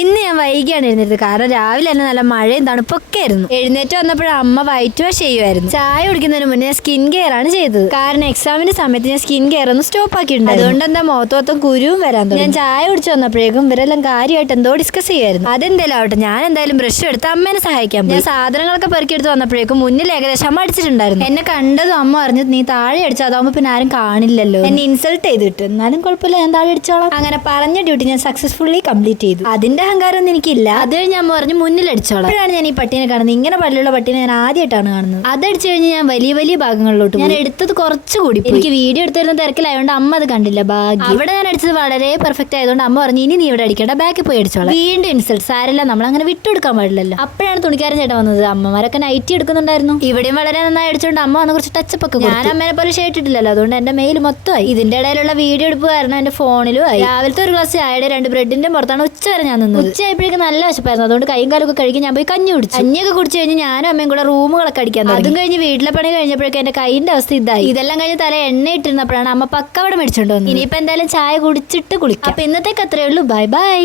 ഇന്ന് ഞാൻ വൈകിയാണ് എഴുന്നേറ്റത്. കാരണം രാവിലെ തന്നെ നല്ല മഴയും തണുപ്പൊക്കെ ആയിരുന്നു. എഴുന്നേറ്റ് വന്നപ്പോഴും അമ്മ വൈറ്റ് വാഷ് ചെയ്യുമായിരുന്നു. ചായ കുടിക്കുന്നതിന് മുന്നേ ഞാൻ സ്കിൻ കെയർ ആണ് ചെയ്തത്. കാരണം എക്സാമിന്റെ സമയത്ത് ഞാൻ സ്കിൻ കെയർ ഒന്ന് സ്റ്റോപ്പ് ആക്കിയിട്ടുണ്ട്. അതുകൊണ്ട് എന്താ മുഖത്തോത്തും കുരുവും വരാൻ തുടങ്ങി. ഞാൻ ചായ കുടിച്ച് വന്നപ്പോഴേക്കും ഇവരെല്ലാം കാര്യമായിട്ട് എന്തോ ഡിസ്കസ് ചെയ്യായിരുന്നു. അതെന്തായാലും ആവട്ടെ, ഞാൻ എന്തായാലും ബ്രഷ് എടുത്ത് അമ്മേനെ സഹായിക്കാൻ പോയി. ഞാൻ സാധനങ്ങളൊക്കെ പെറുക്കിയെടുത്ത് വന്നപ്പോഴേക്കും മുന്നിൽ ഏകദേശം അമ്മ അടിച്ചിട്ടുണ്ടായിരുന്നു. എന്നെ കണ്ടതും അമ്മ പറഞ്ഞു, നീ താഴെ അടിച്ചോ, അതാവുമ്പോ പിന്നെ ആരും കാണില്ലല്ലോ. എന്നെ ഇൻസൾട്ട് ചെയ്തിട്ട്, എന്നാലും കുഴപ്പമില്ല, ഞാൻ താഴെ അടിച്ചോളാം. അങ്ങനെ പറഞ്ഞ ഡ്യൂട്ടി ഞാൻ സക്സസ്ഫുള്ളി കംപ്ലീറ്റ് ചെയ്തു. അതിന്റെ അഹങ്കാരം എനിക്കില്ല. അത് കഴിഞ്ഞ് അമ്മ പറഞ്ഞു മുന്നിൽ അടിച്ചോളാം. അപ്പോഴാണ് ഞാൻ ഈ പട്ടീനെ കാണുന്നത്. ഇങ്ങനെ പല്ലുള്ള പട്ടീനെ ഞാൻ ആദ്യമായിട്ടാണ് കാണുന്നത്. അതടിച്ചു കഴിഞ്ഞ് ഞാൻ വലിയ വലിയ ഭാഗങ്ങളിലോട്ട് ഞാൻ എടുത്തത് കുറച്ചുകൂടി. എനിക്ക് വീഡിയോ എടുത്തിരുന്ന തിരക്കിലായതുകൊണ്ട് അമ്മ അത് കണ്ടില്ല. ഭാഗ്യം. അവിടെ ഞാൻ അടിച്ചത് വളരെ പെർഫെക്റ്റ് ആയതുകൊണ്ട് അമ്മ പറഞ്ഞു, ഇനി നീ ഇവിടെ അടിക്കേണ്ട, ബാക്കിൽ പോയി അടിച്ചോളാം. വീണ്ടും ഇൻസൾട്ട്. സാരല്ല, നമ്മൾ അങ്ങനെ വിട്ടുകൊടുക്കാൻ പാടില്ലല്ലോ. അപ്പോഴാണ് തുണിക്കാരൻ ചേട്ടൻ വന്നത്. അമ്മമാരൊക്കെ നൈറ്റി എടുക്കുന്നുണ്ടായിരുന്നു. ഇവിടെയും വളരെ നന്നായി അടിച്ചുകൊണ്ട് അമ്മ വന്ന് കുറച്ച് ടച്ചപ്പ് ഒക്കെ. ഞാൻ അമ്മേനെ പോലെ ഷർട്ട് ഇട്ടില്ലല്ലോ, അതുകൊണ്ട് എന്റെ മെയിൽ മൊത്തമായി. ഇതിന്റെ ഇടയിലുള്ള വീഡിയോ എടുപ്പ് കാരണം എന്റെ ഫോണിലും ആയി. രാവിലത്തെ ഒരു ഗ്ലാസ് ചായയുടെ 2 ബ്രെഡിന്റെ പുറത്താണ് ഉച്ച വരെ ഞാൻ നിന്നത്. ഉച്ചയായപ്പോഴേക്കും നല്ല വിശപ്പായിരുന്നു. അതുകൊണ്ട് കൈയും കാലൊക്കെ കഴുകി ഞാൻ പോയി കഞ്ഞി കുടിച്ചു. കഞ്ഞിയൊക്കെ കുടിച്ചു കഴിഞ്ഞ് ഞാനും അമ്മയും കൂടെ റൂമുകളൊക്കെ അടിക്കാൻ തുടങ്ങി. അതും കഴിഞ്ഞ് വീട്ടിലെ പണി കഴിഞ്ഞപ്പോഴേക്കും എന്റെ കൈയിന്റെ അവസ്ഥ ഇതായി. ഇതെല്ലാം കഴിഞ്ഞ് തല എണ്ണ ഇട്ടിരുന്നപ്പോഴാണ് അമ്മ പക്കവട മേടിച്ചോണ്ട് വന്നത്. ഇനിയിപ്പോ എന്തായാലും ചായ കുടിച്ചിട്ട് കുളിക്കാം. അപ്പൊ ഇന്നത്തേക്ക് അത്രയേ ഉള്ളൂ. Bye bye.